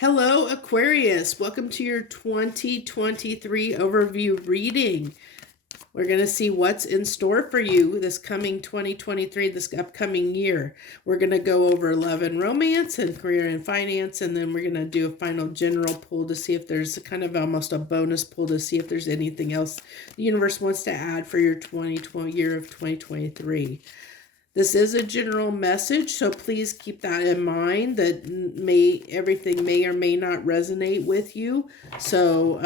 Hello, Aquarius. Welcome to your 2023 overview reading. We're going to see what's in store for you this coming 2023, this upcoming year. We're going to go over love and romance and career and finance, and then we're going to do a final general pull to see if there's kind of almost a bonus pull to see if there's anything else the universe wants to add for your 2020 year of 2023. This is a general message, so please keep that in mind that everything may or may not resonate with you. So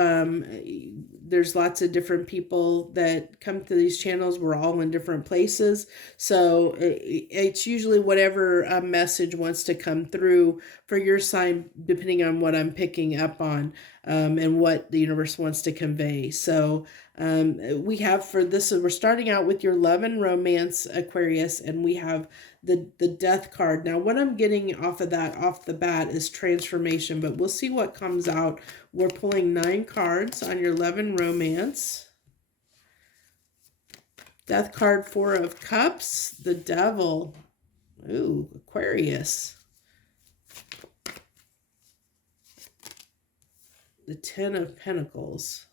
there's lots of different people that come to these channels. We're all in different places. So it's usually whatever message wants to come through for your sign, depending on what I'm picking up on and what the universe wants to convey. So we have for this, we're starting out with your love and romance, Aquarius, and we have the death card. Now what I'm getting off of that off the bat is transformation, but we'll see what comes out. We're pulling 9 cards on your love and romance. Death card, 4 of Cups, the Devil. Ooh, Aquarius. The 10 of Pentacles.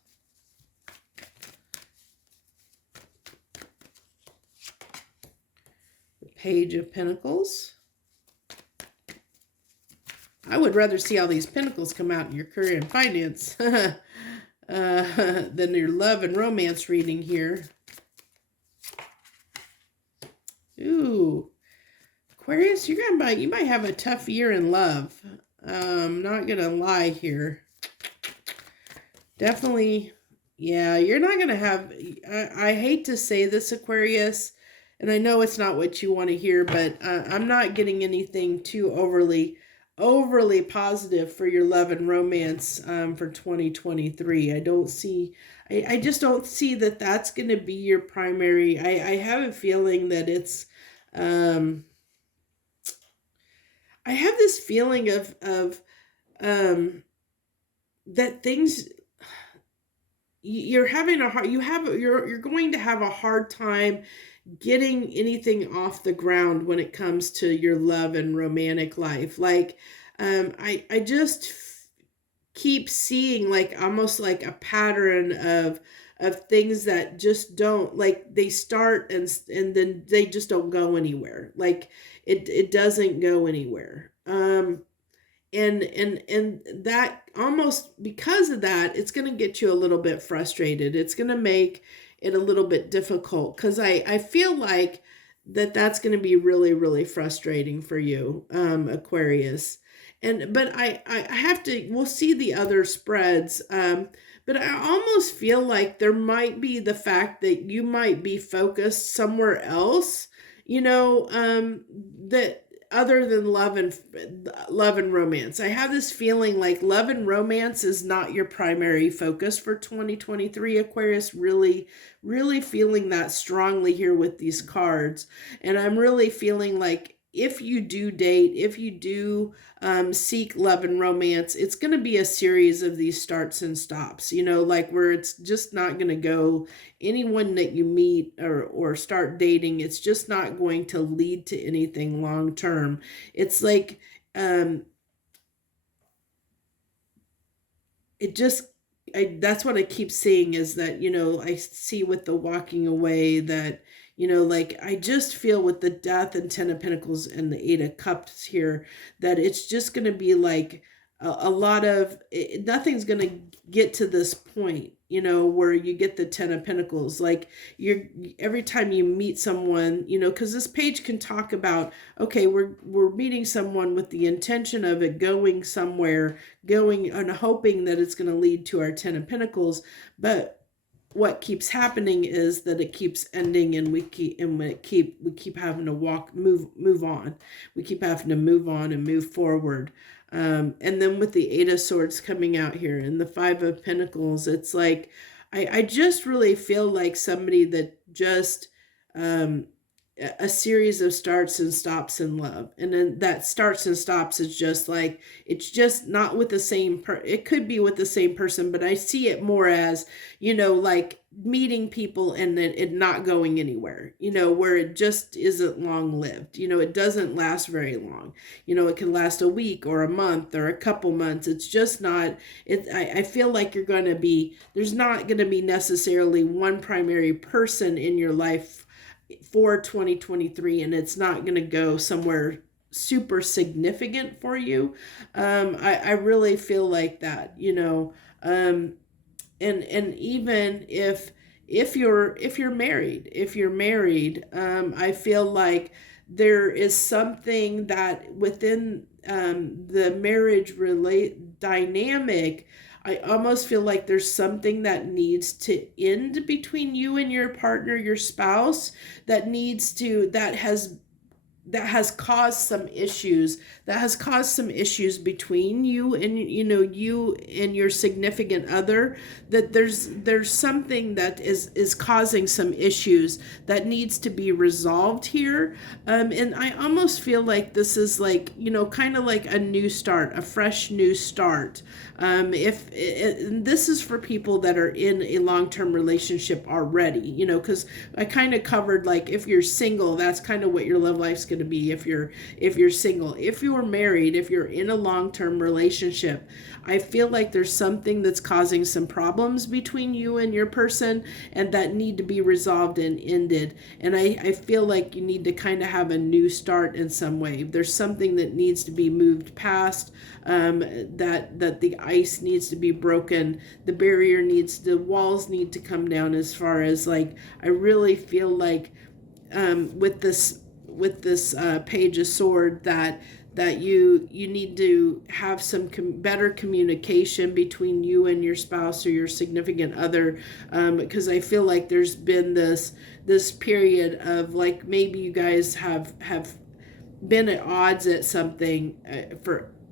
Page of Pentacles. I would rather see all these pentacles come out in your career and finance than your love and romance reading here. Ooh, Aquarius, you might have a tough year in love. Not gonna lie here. Definitely, yeah, you're not gonna have. I hate to say this, Aquarius. And I know it's not what you want to hear, but I'm not getting anything too overly positive for your love and romance for 2023. I just don't see that that's going to be your primary. I have a feeling that it's, I have this feeling of that things, you're having a hard, you're going to have a hard time getting anything off the ground when it comes to your love and romantic life. Like, I just keep seeing like almost like a pattern of things that just don't, like, they start and then they just don't go anywhere. Like it doesn't go anywhere. And that almost because of that, it's going to get you a little bit frustrated. It's going to make it a little bit difficult because I feel like that's going to be really, really frustrating for you, Aquarius. But I have to, we'll see the other spreads. But I almost feel like there might be the fact that you might be focused somewhere else, that other than love and romance. I have this feeling like love and romance is not your primary focus for 2023, Aquarius. Really, really feeling that strongly here with these cards. And I'm really feeling like if you do date, if you do seek love and romance, it's going to be a series of these starts and stops, like where it's just not going to go, anyone that you meet or start dating, it's just not going to lead to anything long term. It's like, that's what I keep seeing is that, I see with the walking away that, like I just feel with the Death and 10 of Pentacles and the 8 of Cups here, that it's just going to be like a lot of, nothing's going to get to this point, where you get the 10 of Pentacles. Like every time you meet someone, because this page can talk about, okay, we're meeting someone with the intention of it going somewhere, going and hoping that it's going to lead to our 10 of Pentacles. But what keeps happening is that it keeps ending, and we keep having to move on. We keep having to move on and move forward. And then with the 8 of Swords coming out here and the 5 of Pentacles, it's like I just really feel like somebody that just a series of starts and stops in love. And then that starts and stops is just like, it's just not with the same it could be with the same person, but I see it more as, like meeting people and then it not going anywhere, where it just isn't long lived. It doesn't last very long. It can last a week or a month or a couple months. It's just not I feel like there's not going to be necessarily one primary person in your life for 2023, and it's not going to go somewhere super significant for you. I really feel like that, and even if you're married, I feel like there is something that within the marriage dynamic, I almost feel like there's something that needs to end between you and your partner, your spouse, that has caused some issues, between you and you and your significant other, that there's something that is causing some issues that needs to be resolved here. And I almost feel like this is like, kind of like a new start, a fresh new start. If and this is for people that are in a long-term relationship already, because I kind of covered, like, if you're single, that's kind of what your love life's going to be. If you're single, if you're married, if you're in a long-term relationship, I feel like there's something that's causing some problems between you and your person, and that need to be resolved and ended. And I feel like you need to kind of have a new start in some way. There's something that needs to be moved past, that the ice needs to be broken, the walls need to come down, as far as, like, I really feel like with this page of sword, that you need to have some better communication between you and your spouse or your significant other, because I feel like there's been this period of, like, maybe you guys have been at odds at something,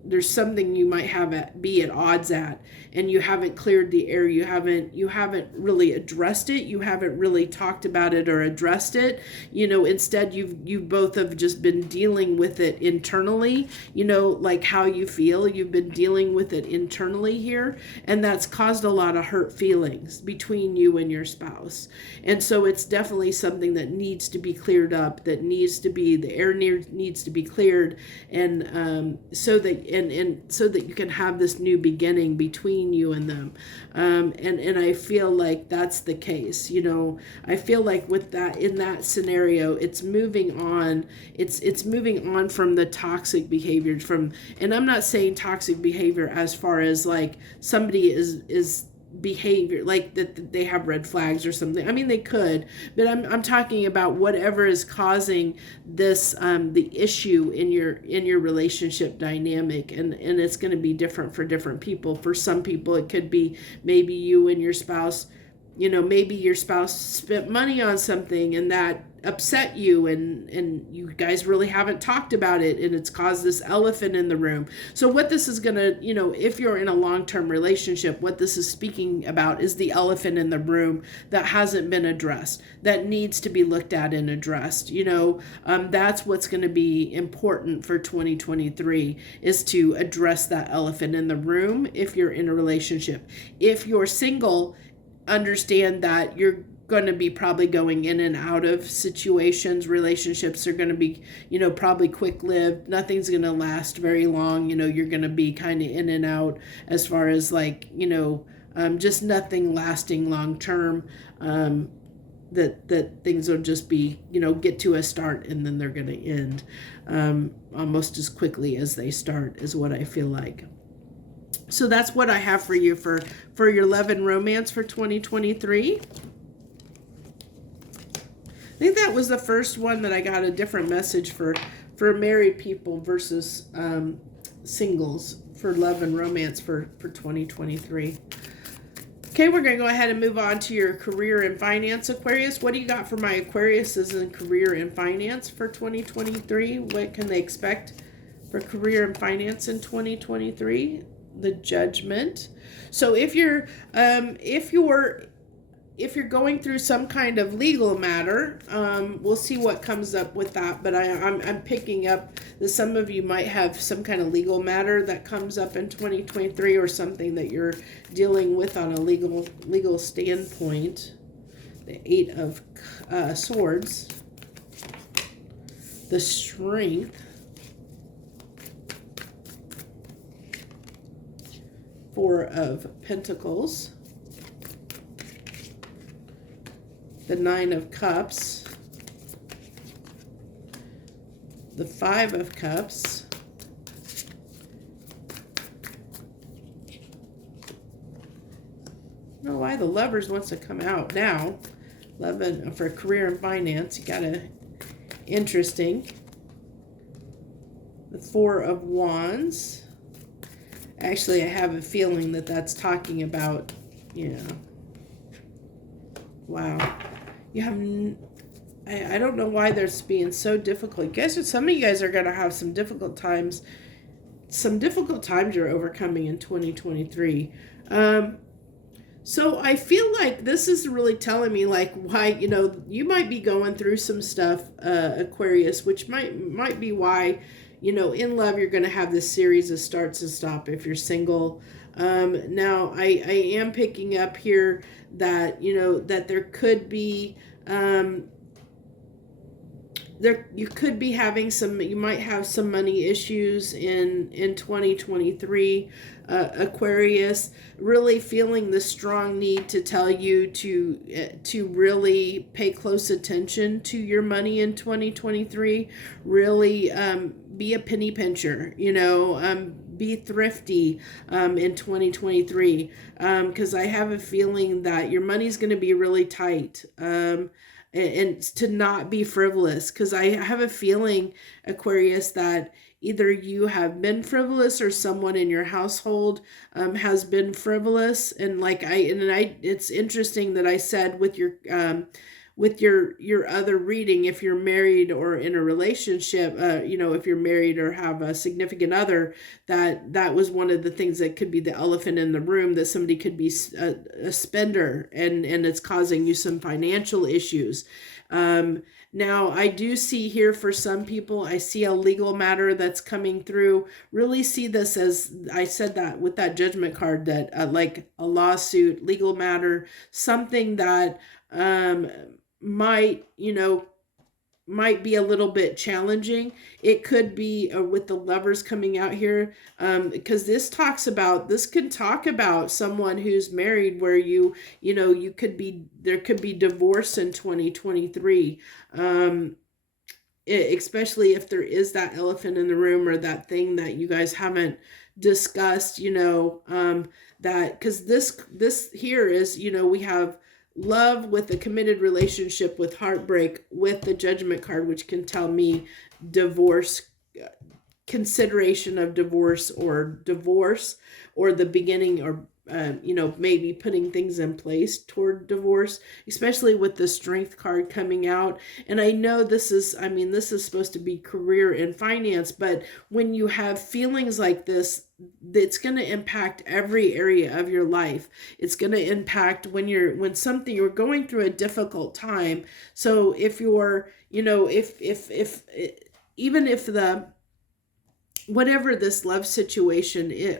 there's something you might be at odds at, and you haven't cleared the air. You haven't really addressed it. You haven't really talked about it or addressed it. Instead you both have just been dealing with it internally. Like how you feel. You've been dealing with it internally here, and that's caused a lot of hurt feelings between you and your spouse. And so it's definitely something that needs to be cleared up. The air needs to be cleared, and so that you can have this new beginning between you and them. And I feel like that's the case. I feel like with that, in that scenario, it's moving on. It's moving on from the toxic behavior, and I'm not saying toxic behavior as far as like somebody is behavior like that they have red flags or something. I mean, they could, but I'm talking about whatever is causing this the issue in your relationship dynamic, and it's going to be different for different people. For some people it could be maybe you and your spouse, maybe your spouse spent money on something and that upset you, and you guys really haven't talked about it, and it's caused this elephant in the room. So what this is gonna, if you're in a long-term relationship, what this is speaking about is the elephant in the room that hasn't been addressed, that needs to be looked at and addressed. That's what's going to be important for 2023, is to address that elephant in the room. If you're in a relationship, if you're single, understand that you're going to be probably going in and out of situations. Relationships are going to be, probably quick-lived. Nothing's going to last very long. You're going to be kind of in and out, as far as like, just nothing lasting long-term. That things will just be, get to a start and then they're going to end almost as quickly as they start, is what I feel like. So that's what I have for you for your love and romance for 2023. I think that was the first one that I got a different message for married people versus singles for love and romance for 2023. Okay, we're going to go ahead and move on to your career and finance, Aquarius. What do you got for my Aquariuses in career and finance for 2023? What can they expect for career and finance in 2023? The Judgment. So if you're if you're going through some kind of legal matter, we'll see what comes up with that. But I'm picking up that some of you might have some kind of legal matter that comes up in 2023, or something that you're dealing with on a legal standpoint. The Eight of Swords, the Strength, Four of Pentacles, the Nine of Cups, the Five of Cups, I don't know why the Lovers wants to come out now. 11 for career and finance. You got a interesting. The Four of Wands. Actually, I have a feeling that that's talking about, wow. You have, I don't know why there's being so difficult. Some of you guys are going to have some difficult times you're overcoming in 2023. So I feel like this is really telling me like why, you might be going through some stuff, Aquarius, which might be why, in love, you're going to have this series of starts and stop if you're single. Now I am picking up here that, that there could be, you could be having you might have some money issues in 2023, Aquarius, really feeling the strong need to tell you to really pay close attention to your money in 2023, really be a penny pincher, be thrifty in 2023, because I have a feeling that your money's going to be really tight. And to not be frivolous, because I have a feeling, Aquarius, that either you have been frivolous or someone in your household has been frivolous. And it's interesting that I said with your other reading, if you're married or in a relationship, if you're married or have a significant other, that was one of the things that could be the elephant in the room, that somebody could be a spender and it's causing you some financial issues. Now, I do see here for some people, I see a legal matter that's coming through. Really see this as, I said that with that Judgment card, that like a lawsuit, legal matter, something that might be a little bit challenging. It could be with the Lovers coming out here, because this can talk about someone who's married, where there could be divorce in 2023, especially if there is that elephant in the room, or that thing that you guys haven't discussed, that, because this here is, we have love with a committed relationship, with heartbreak, with the Judgment card, which can tell me divorce, consideration of divorce, or the beginning, or maybe putting things in place toward divorce, especially with the Strength card coming out. And I know this is supposed to be career and finance, but when you have feelings like this, it's going to impact every area of your life. It's going to impact when you're going through a difficult time. So if you're, even if whatever this love situation is,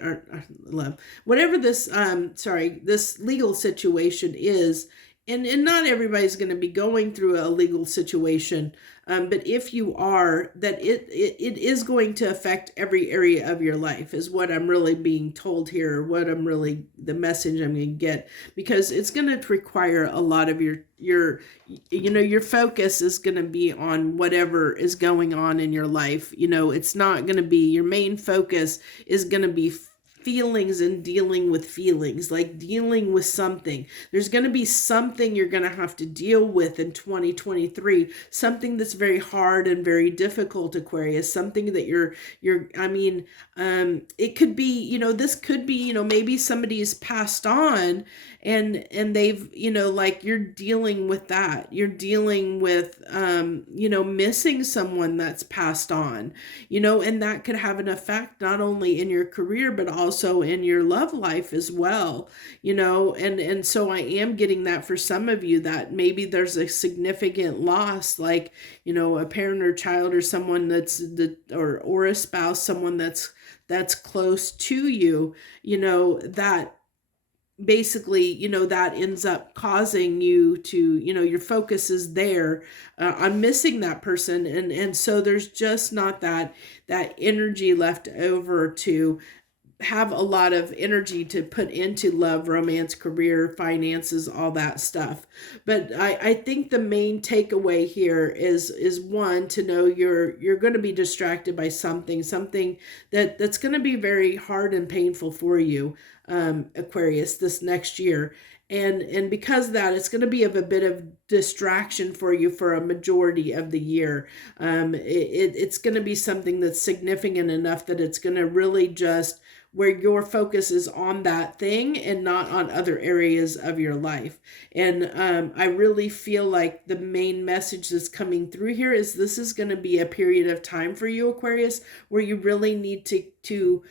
whatever this, this legal situation is, and not everybody's going to be going through a legal situation, but if you are, that it is going to affect every area of your life, is what I'm really being told here, the message I'm going to get, because it's going to require a lot of your focus is going to be on whatever is going on in your life. It's not going to be, your main focus is going to be feelings and dealing with feelings, like dealing with something. There's going to be something you're going to have to deal with in 2023, something that's very hard and very difficult, Aquarius, something that it could be, this could be, maybe somebody's passed on and they've, you're dealing with that. You're dealing with, missing someone that's passed on, and that could have an effect not only in your career, but also also in your love life as well, and so I am getting that for some of you, that maybe there's a significant loss, like, a parent or child, or someone or a spouse, someone that's close to you, that basically, that ends up causing you to, your focus is there on missing that person. And so there's just not that energy left over to have a lot of energy to put into love, romance, career, finances, all that stuff. But I think the main takeaway here is one, to know you're going to be distracted by something that's going to be very hard and painful for you, Aquarius, this next year. And because of that, it's going to be of a bit of distraction for you for a majority of the year. It's going to be something that's significant enough that it's going to really just, where your focus is on that thing and not on other areas of your life. And I really feel like the main message that's coming through here is this is going to be a period of time for you, Aquarius, where you really need to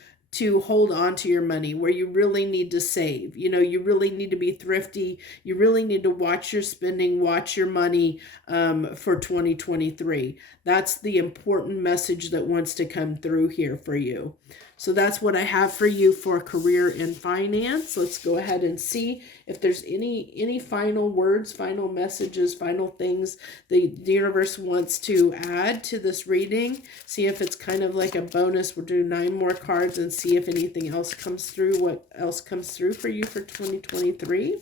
hold on to your money, where you really need to save. You really need to be thrifty. You really need to watch your spending, watch your money for 2023. That's the important message that wants to come through here for you. So that's what I have for you for career and finance. Let's go ahead and see if there's any final words, final messages, final things the universe wants to add to this reading. See if it's kind of like a bonus. We'll do 9 more cards and see if anything else comes through, what else comes through for you for 2023.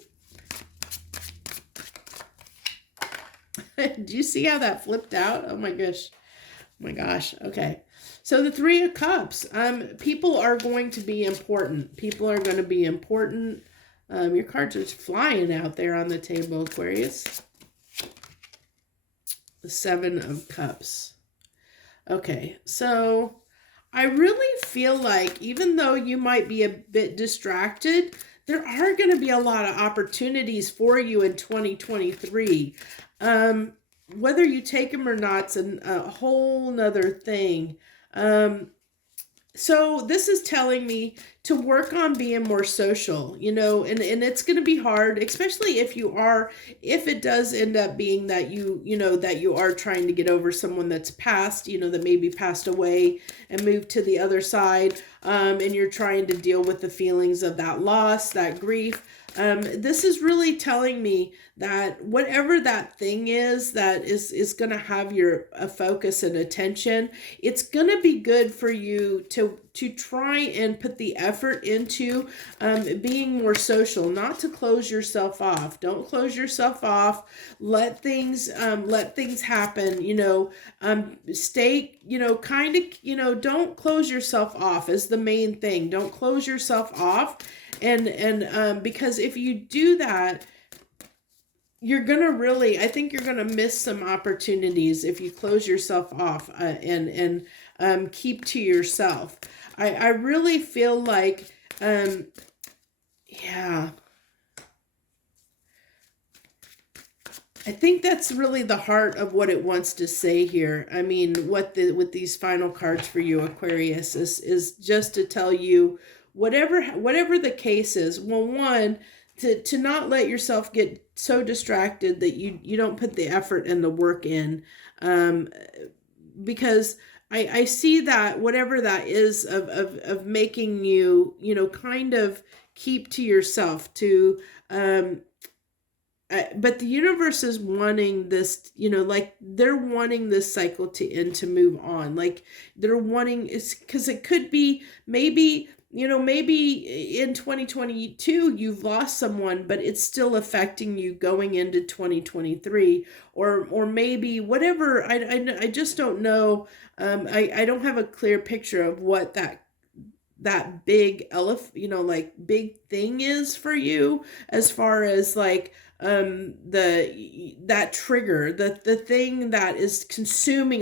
Do you see how that flipped out? Oh my gosh. Oh my gosh. Okay. So the 3 of Cups, people are going to be important. People are going to be important. Your cards are flying out there on the table, Aquarius. The 7 of Cups. Okay, so I really feel like even though you might be a bit distracted, there are going to be a lot of opportunities for you in 2023. Whether you take them or not, it's a whole nother thing. So this is telling me to work on being more social, and it's going to be hard, especially if it does end up being that that you are trying to get over someone that's passed, that maybe passed away and moved to the other side, and you're trying to deal with the feelings of that loss, that grief. This is really telling me that whatever that thing is that is going to have your focus and attention, it's going to be good for you to try and put the effort into being more social, not to close yourself off. Don't close yourself off. Let things happen, stay, don't close yourself off is the main thing. Don't close yourself off. And because if you do that, I think you're gonna miss some opportunities if you close yourself off and keep to yourself. I really feel like, yeah. I think that's really the heart of what it wants to say here. I mean, with these final cards for you, Aquarius, is just to tell you, whatever the case is, well, one, to not let yourself get so distracted that you don't put the effort and the work in, because I see that whatever that is of making you, kind of keep to yourself, to but the universe is wanting this, like they're wanting this cycle to end, to move on. Like they're wanting, it's because it could be maybe in 2022 you've lost someone, but it's still affecting you going into 2023, or maybe whatever. I just don't know. I don't have a clear picture of what that big like big thing is for you, as far as like that trigger, the thing that is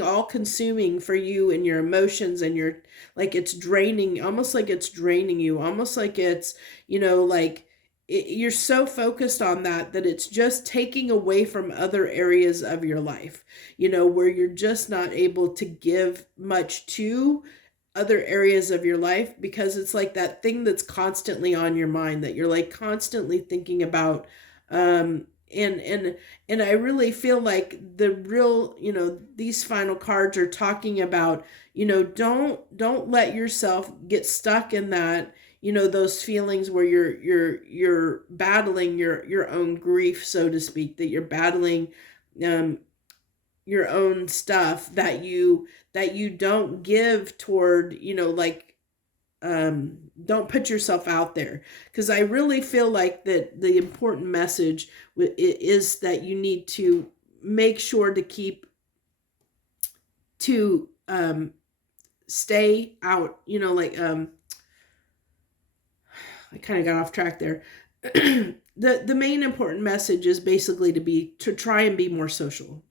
all consuming for you and your emotions, and your, like, it's draining, almost like it's draining you, almost like it's, like you're so focused on that it's just taking away from other areas of your life, where you're just not able to give much to other areas of your life, because it's like that thing that's constantly on your mind that you're like constantly thinking about. And I really feel like the real, these final cards are talking about, don't let yourself get stuck in that, those feelings where you're battling your own grief, so to speak, that you're battling your own stuff, that you don't give toward, don't put yourself out there, because I really feel like that the important message is that you need to make sure to stay out, I kind of got off track there. The main important message is basically to try and be more social.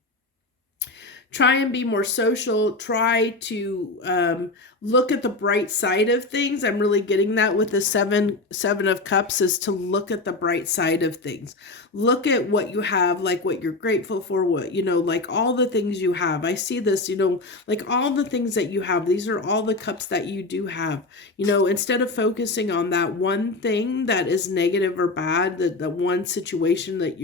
Try and be more social. Try to look at the bright side of things. I'm really getting that with the seven of cups, is to look at the bright side of things. Look at what you have, like what you're grateful for, what, like all the things you have. I see this, like all the things that you have. These are all the cups that you do have. Instead of focusing on that one thing that is negative or bad, the one situation that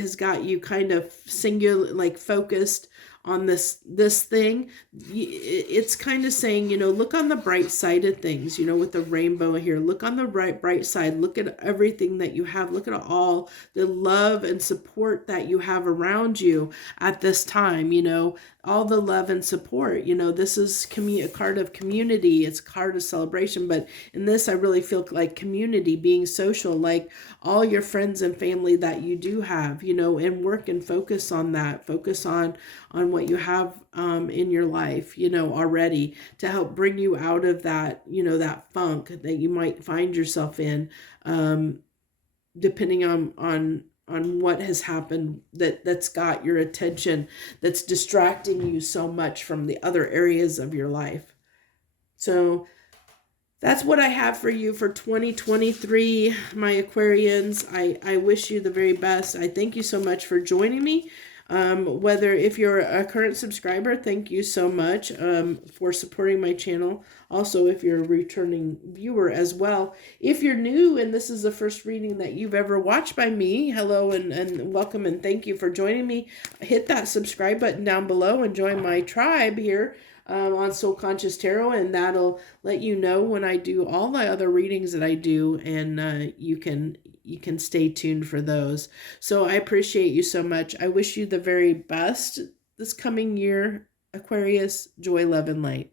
has got you kind of singular, like focused on this thing. It's kind of saying, look on the bright side of things, with the rainbow here. Look on the bright side. Look at everything that you have. Look at all the love and support that you have around you at this time, all the love and support. This is a card of community. It's a card of celebration. But in this, I really feel like community, being social, like all your friends and family that you do have, and work and focus on that. Focus on what you have in your life, already, to help bring you out of that, that funk that you might find yourself in, depending on what has happened that's got your attention, that's distracting you so much from the other areas of your life. So that's what I have for you for 2023, my Aquarians. I wish you the very best. I thank you so much for joining me. If you're a current subscriber, thank you so much for supporting my channel. Also, if you're a returning viewer as well. If you're new and this is the first reading that you've ever watched by me, hello and welcome, and thank you for joining me. Hit that subscribe button down below and join my tribe here on Soul Conscious Tarot, and that'll let you know when I do all the other readings that I do, and you can stay tuned for those. So I appreciate you so much. I wish you the very best this coming year, Aquarius. Joy, love, and light.